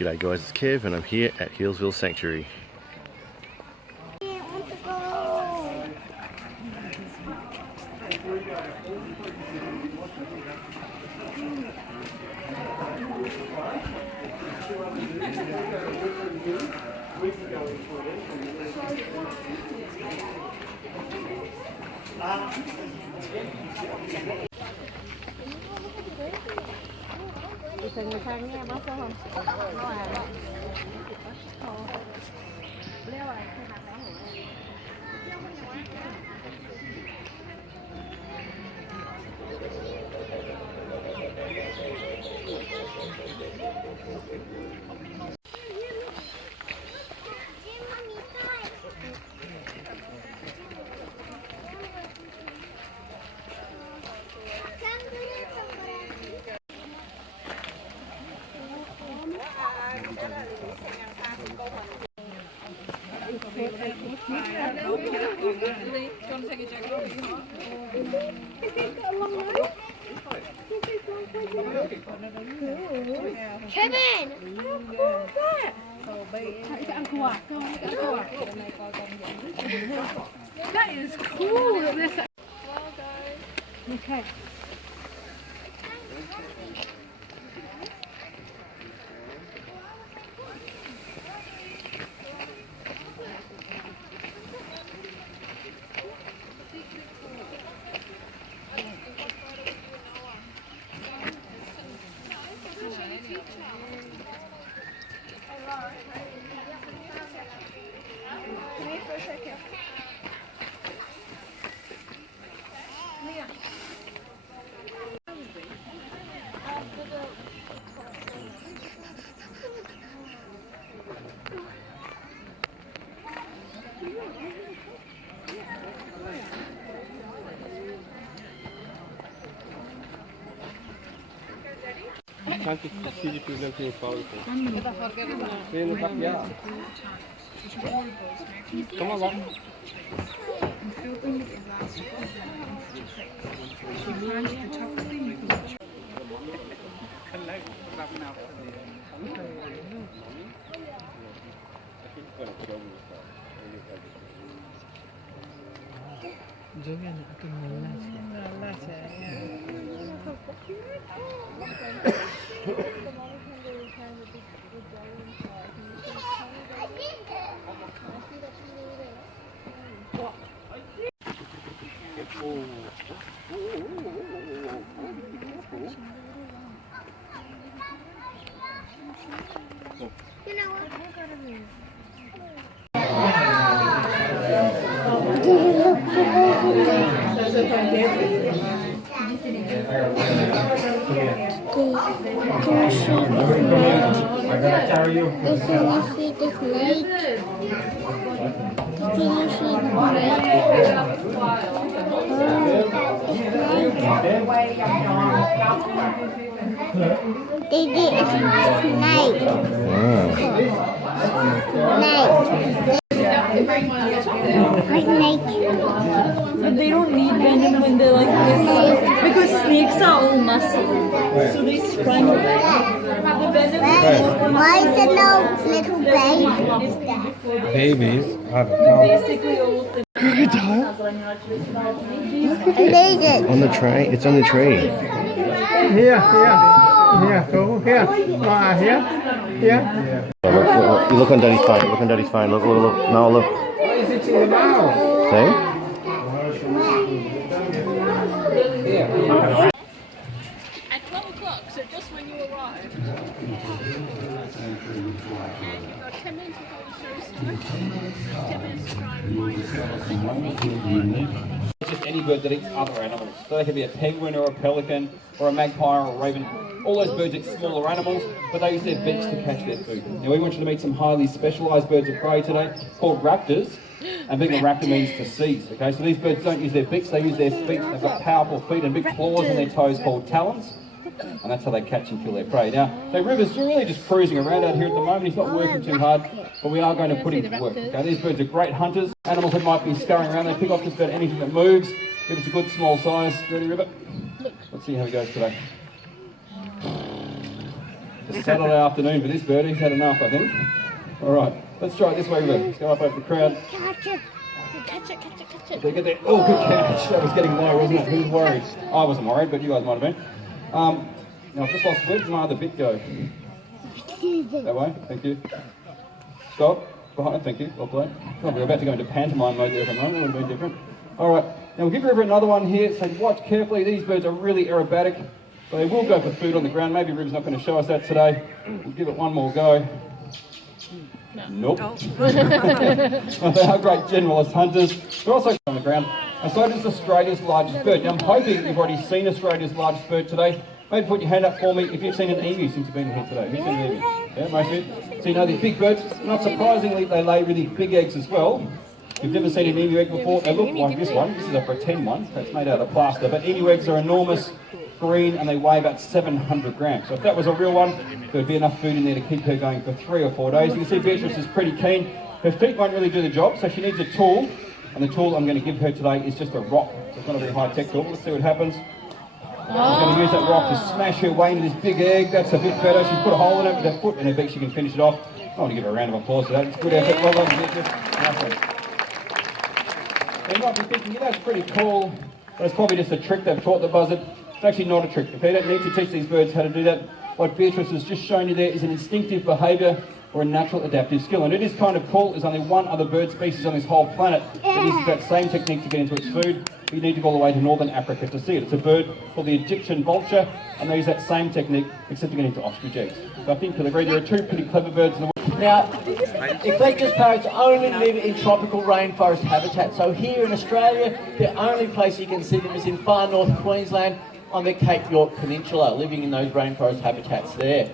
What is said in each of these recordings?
G'day guys, it's Kev and I'm here at Healesville Sanctuary. người ta nghe bác số không? Nó là leo này cái mặt này Kevin! That is cool! Okay. Kanske studieförbund kring Phorusrhacos. Det är nog tack, ja. Kom on, va? Jangan akan melas. Melas ya. But they don't need venom when they're like this because snakes are all muscle, so they sprang the venom. Why is there no little babies there? Babies? I don't know. Basically all of them. Crocodile? On the tray? It's on the tree. Here, go here. Here. Look, look on Daddy's phone. Look on Daddy's phone. Look. No, look. Is it in the mouth? See? At 12 o'clock, so just when you arrived. And you've got 10 minutes before the show starts. 10 minutes to try and find It's just any bird that eats other animals. So they could be a penguin or a pelican or a magpie or a raven. All those birds eat smaller animals, but they use their beaks to catch their food. Now we want you to meet some highly specialised birds of prey today called raptors. And being a raptor means to seize, okay? So these birds don't use their beaks, they use their feet. They've got powerful feet and big claws on their toes called talons. And that's how they catch and kill their prey. Now, so River's really just cruising around out here at the moment. He's not working too hard, but we are going to put him to work, okay? These birds are great hunters. Animals that might be scurrying around, they pick off just about anything that moves. If it's a good small size. Ready, River? Let's see how he goes today. It's a Saturday afternoon for this bird. He's had enough, I think. All right, let's try it this way, River. Let's go up over the crowd. Catch it. Catch it, catch it, catch it. They get there. Oh, good catch. That was getting low, wasn't it? Who was worried? I wasn't worried, but you guys might have been. Now, I've just lost. Where did my other bit go? That way, thank you. Stop. Behind, thank you. Well played. Oh, we're about to go into pantomime mode there for a moment. It would have been different. All right, now we'll give River another one here. So watch carefully. These birds are really aerobatic. So they will go for food on the ground. Maybe River's not going to show us that today. We'll give it one more go. Nope. They are great generalist hunters. They're also on the ground. And so does Australia's largest bird. Now I'm hoping you've already seen Australia's largest bird today. Maybe put your hand up for me if you've seen an emu since you've been here today. Who's seen an emu? Yeah, most of you. So you know these big birds. Not surprisingly, they lay really big eggs as well. If you've never seen an emu egg before, they look like this one. This is a pretend one. It's made out of plaster. But emu eggs are enormous, green, and they weigh about 700 grams. So if that was a real one, there would be enough food in there to keep her going for 3 or 4 days. You can see Beatrice is pretty keen. Her feet won't really do the job, so she needs a tool. And the tool I'm going to give her today is just a rock. So it's not a very high-tech tool. Let's see what happens. She's going to use that rock to smash her way into this big egg. That's a bit better. She's put a hole in it with her foot and her beak. She can finish it off. I want to give her a round of applause for that. It's good effort. Well done, Beatrice. Nice one. You might be thinking, yeah, that's pretty cool, but it's probably just a trick they've taught the buzzard. It's actually not a trick. If they don't need to teach these birds how to do that, what Beatrice has just shown you there is an instinctive behaviour or a natural adaptive skill. And it is kind of cool. There's only one other bird species on this whole planet that uses that same technique to get into its food. You need to go all the way to northern Africa to see it. It's a bird called the Egyptian vulture, and they use that same technique, except to get into ostrich eggs. So I think you'll agree there are two pretty clever birds in the world. Now, Echidna parrots only live in tropical rainforest habitat. So here in Australia, the only place you can see them is in far north Queensland on the Cape York Peninsula, living in those rainforest habitats there.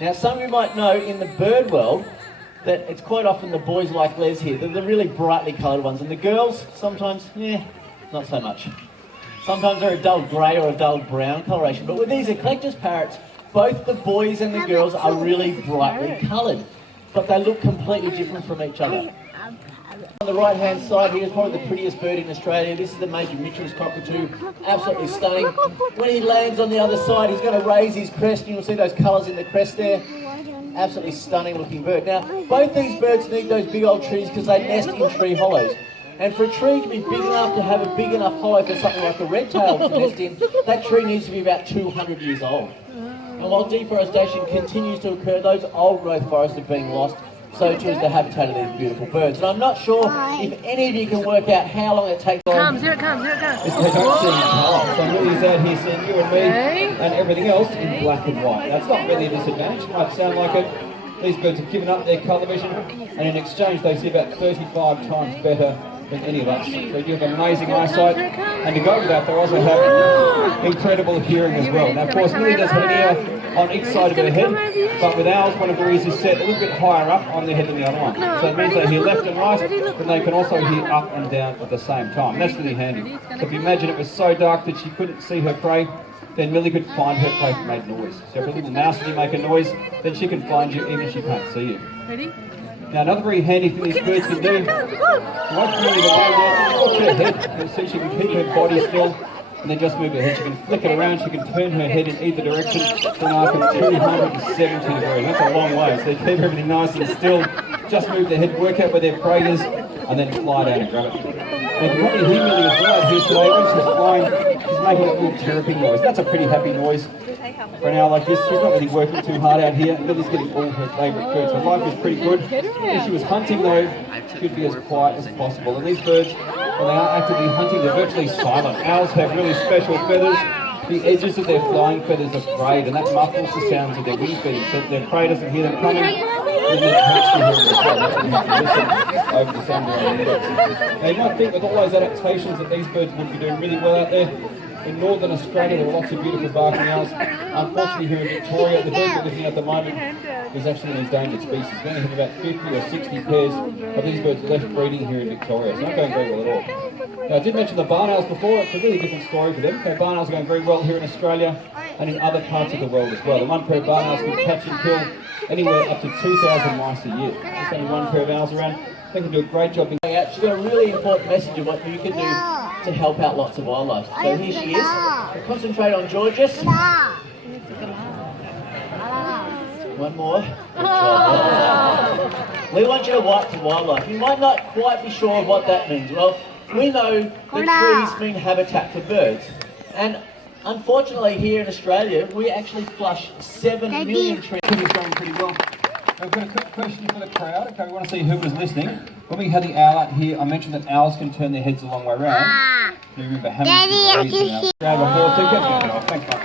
Now, some of you might know in the bird world that it's quite often the boys like Les here. They're the really brightly coloured ones, and the girls sometimes, not so much. Sometimes they're a dull grey or a dull brown coloration. But with these Eucalyptus parrots, both the boys and the girls are really brightly coloured, but they look completely different from each other. On the right hand side here is probably the prettiest bird in Australia. This is the Megabeasts Cockatoo, absolutely stunning. When he lands on the other side, he's going to raise his crest, and you'll see those colours in the crest there. Absolutely stunning looking bird. Now, both these birds need those big old trees because they nest in tree hollows. And for a tree to be big enough to have a big enough hollow for something like a red-tailed to nest in, that tree needs to be about 200 years old. And while deforestation continues to occur, those old growth forests are being lost. So too is the habitat of these beautiful birds. And I'm not sure if any of you can work out how long it takes. Here it comes, here it comes. It's they don't see colour. So Lily's out here seeing you and me and everything else in black and white. That's not really a disadvantage. It might sound like it. These birds have given up their colour vision, and in exchange they see about 35 times better than any of us. So you have amazing eyesight, and to go with that, they also have incredible hearing as well. Now, of course, Lily does have an ear on each side of her head, but with ours, one of her ears is set a little bit higher up on their head than the other one. So it means they hear left and right, but they can also hear up and down at the same time. That's really handy. So if you imagine it was so dark that she couldn't see her prey, then Lily could find her prey if it made noise. So if a little mouse did make a noise, then she can find you even if she can't see you. Ready? Now, another very handy thing these birds can do, watch Lily the way there, watch her head. You'll see she can keep her body still, and then just move her head. She can flick it around, she can turn her head in either direction for an arc of 270 degrees. That's a long way, so they keep everything nice and still. Just move their head, work out where their prey is, and then fly down and grab it. And you can probably hear Lily as well here today. When she's flying, she's making a little chirruping noise. That's a pretty happy noise for an hour like this. She's not really working too hard out here. Lily's getting all her favourite food, so life is pretty good. If she was hunting though, she'd be as quiet as possible. And these birds, when they are actively hunting, they're virtually silent. Owls have really special feathers. The edges of their flying feathers are frayed, and that muffles the sounds of their wings beating, so that their prey doesn't hear them coming. Over the sun. Now you might think with all those adaptations that these birds would be doing really well out there. In northern Australia there are lots of beautiful barking owls. Unfortunately here in Victoria, the bird we're looking at the moment is actually an endangered species. We only have about 50 or 60 pairs of these birds left breeding here in Victoria. It's not going very well at all. Now I did mention the barn owls before. It's a really different story for them. Okay, barn owls are going very well here in Australia and in other parts of the world as well. The one pair of barn owls can catch and kill anywhere up to 2,000 mice a year. There's only one pair of owls around. They can do a great job. She's got a really important message of what you can do to help out lots of wildlife. So here she is. We'll concentrate on Georges. One more. We want you to wipe to wildlife. You might not quite be sure of what that means. Well, we know that trees mean habitat for birds. And unfortunately here in Australia, we actually flush 7 million trees. It's going pretty well. I've got a quick question for the crowd. Okay, we want to see who was listening. When we had the owl out here, I mentioned that owls can turn their heads a long way around. Do you remember how many degrees an owl? Grab a horse, keep going off. Thanks, mate.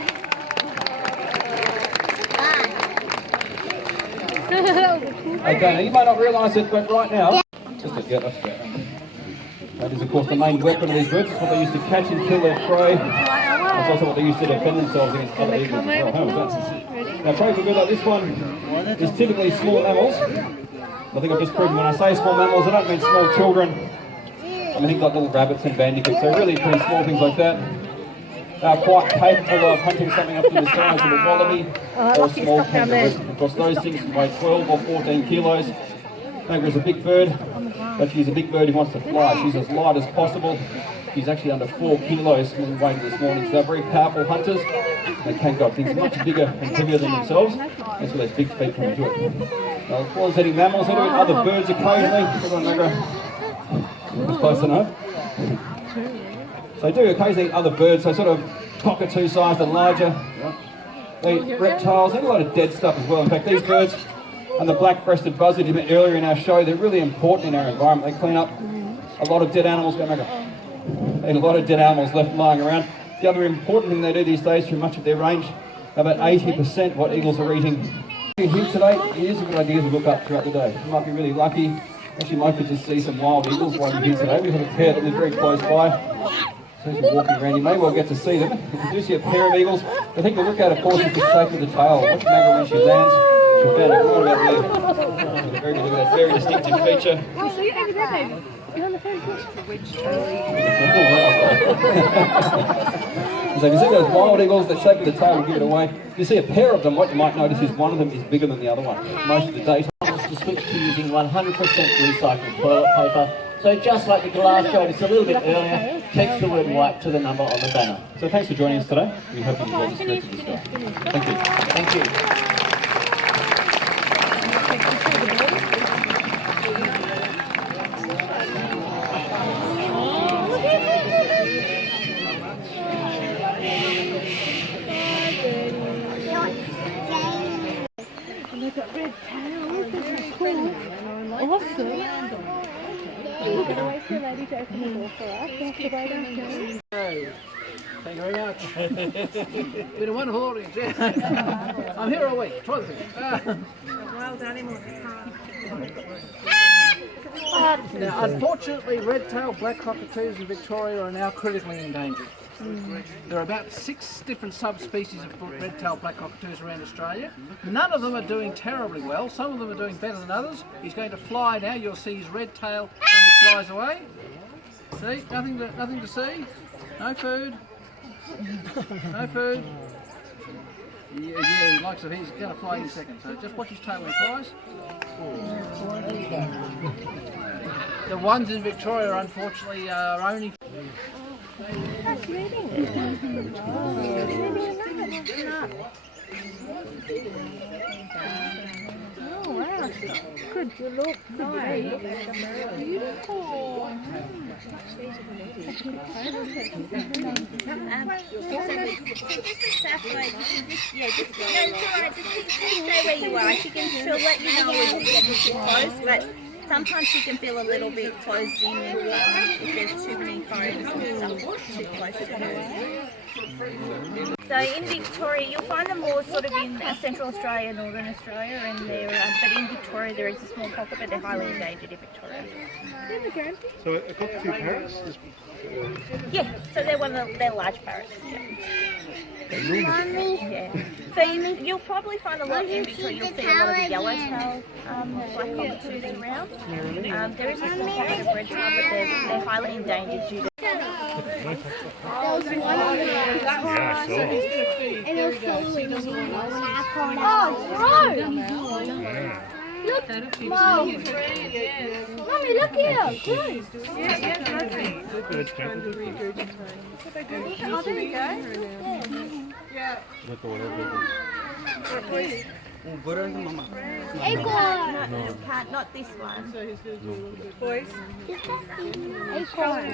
Okay, now you might not realise it, but right now, just a get off that. That is, of course, the main weapon of these birds. It's what they used to catch and kill their prey. It's also what they used to defend themselves against other eagles as well. How was that? Now, prey for a bird like this one is typically small mammals. I think I've just proven when I say small mammals, I don't mean small children. I mean things like little rabbits and bandicoots. So really pretty small things like that. They're quite capable of hunting something up to the size of a wallaby or a small kangaroo. Of course, those things can weigh 12 or 14 kilos. Kangaroo's a big bird, but she's a big bird who wants to fly. She's as light as possible. She's actually under 4 kilos when we weighed this morning. So they're very powerful hunters. They can go things much bigger and heavier than themselves. That's where those big feet come into it. Now, as well as eating mammals, they do eat other birds occasionally. Everyone that's close enough. So they do occasionally eat other birds, so sort of cockatoo sized and larger. They eat reptiles, they eat a lot of dead stuff as well. In fact, these birds and the black-breasted buzzard you met earlier in our show, they're really important in our environment. They clean up a lot of dead animals. They eat a lot of dead animals left lying around. The other important thing they do these days through much of their range, about 80% what eagles are eating. Here today, it is a good idea to look up throughout the day. You might be really lucky. Actually, might could just see some wild eagles while you're here today. We have a pair that live very close by. So as you're walking around, you may well get to see them. If you do see a pair of eagles, the thing to look at, of course, is the shape of the tail. Watch Maggie when she lands. She'll found it right about there. Very good, look at that very distinctive feature. You're on the phone. So if you see those wild eagles, the shape of the tail will give it away. If you see a pair of them, what you might notice is one of them is bigger than the other one. Most of the daytime. To switch to using 100% recycled toilet paper. So just like the Galah showed us a little bit earlier, text the word wipe to the number on the banner. So thanks for joining us today. We hope you enjoyed this rest of the show. Thank you. Thank you. They've got red tails. This is cool. Awesome. We're going to wait for a lady to open the door for us. We have to go downstairs. Thank you very much. Been a wonderful audience. Yeah. I'm here all week. Try the thing. Well done, Emily. Now, unfortunately, red-tailed black cockatoos in Victoria are now critically endangered. There are about 6 different subspecies of red-tailed black cockatoos around Australia. None of them are doing terribly well. Some of them are doing better than others. He's going to fly now. You'll see his red tail when he flies away. See, nothing to see. No food. No food. Yeah, he likes it. He's going to fly in a second. So just watch his tail when he flies. The ones in Victoria, unfortunately, are only. That's reading it. Oh, wow. Good look. Nice. Beautiful. Stay where you are. She'll let you know if you get too close, but sometimes she can feel a little bit closed in if there's too many phones and stuff too close to her. So in Victoria, you'll find them more sort of in Central Australia, Northern Australia, and but in Victoria there is a small pocket, but they're highly endangered in Victoria. So a cockatoo parrots? Yeah, so they're large parrots. Yeah. So you'll probably find a lot in Victoria. You'll see a lot of the yellow-tailed black cockatoos around. There is a small pocket of red-tailed, but they're highly endangered due to. Look, Mom. Mommy, look here. Good. Oh, there we go. Yeah. Acorn. Not this one. Boys. Acorn.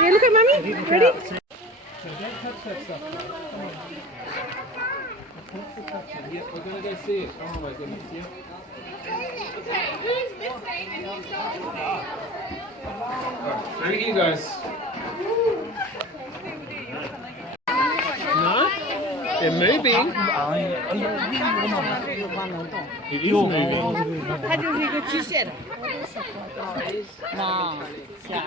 Yeah, look at Mummy. Ready? So don't touch that stuff. Yep, we're going to go see it. Oh my goodness, yep. Okay, who's missing and who's not missing? Through you guys. No? They're moving. It is moving. 它就是一个机械的。那假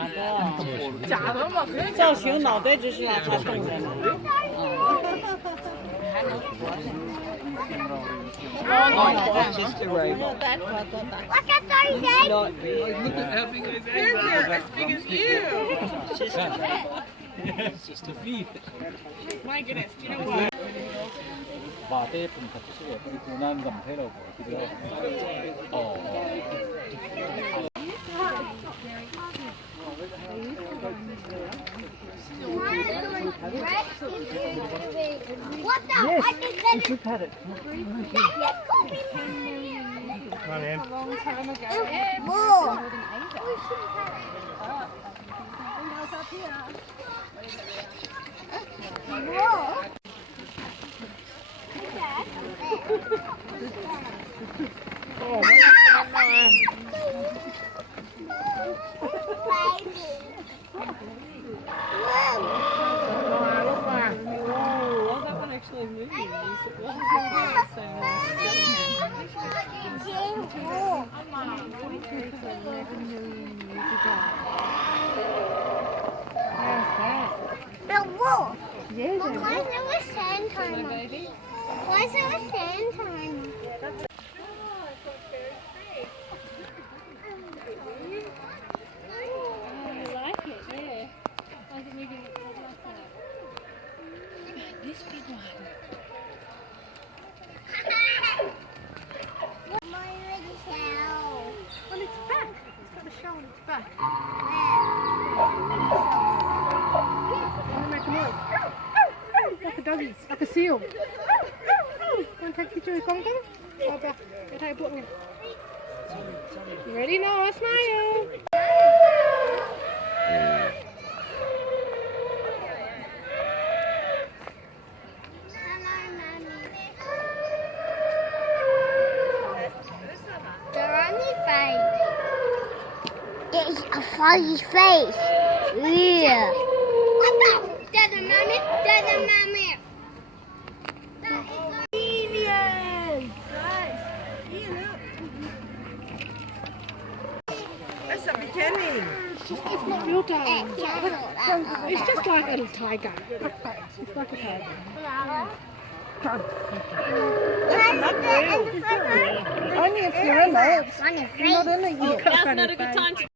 的嘛，造型脑袋只是让它动着呢。Just a robot. Look at those eggs. Look at how big those eggs are. As big as you. It's just a feed. My goodness, do you know what? What the? Yes, I think you should pat it. Come on, Em. A long time ago. More. More. Oh, that one actually moved. The wolf. Yes. But why is there a sand time? Why is there a sand time? I like it, yeah. I was moving it like that. This big one. My little shell. On its back. It's got a shell on its back. Make a noise. Like a doggy, like a seal. Want to take you to a Kong Kong? Oh, back. Get a bottle. You ready now? Smile. Hello, Mommy. They're only face. It's a fuzzy face. Yeah. What the? There's a mammoth. There's a mammoth. That is alien. Guys, That's a beginning. It's not real tiger. It's just like a little tiger. It's like a tiger. Only if you're in it. Not in it yet. That's not a good time to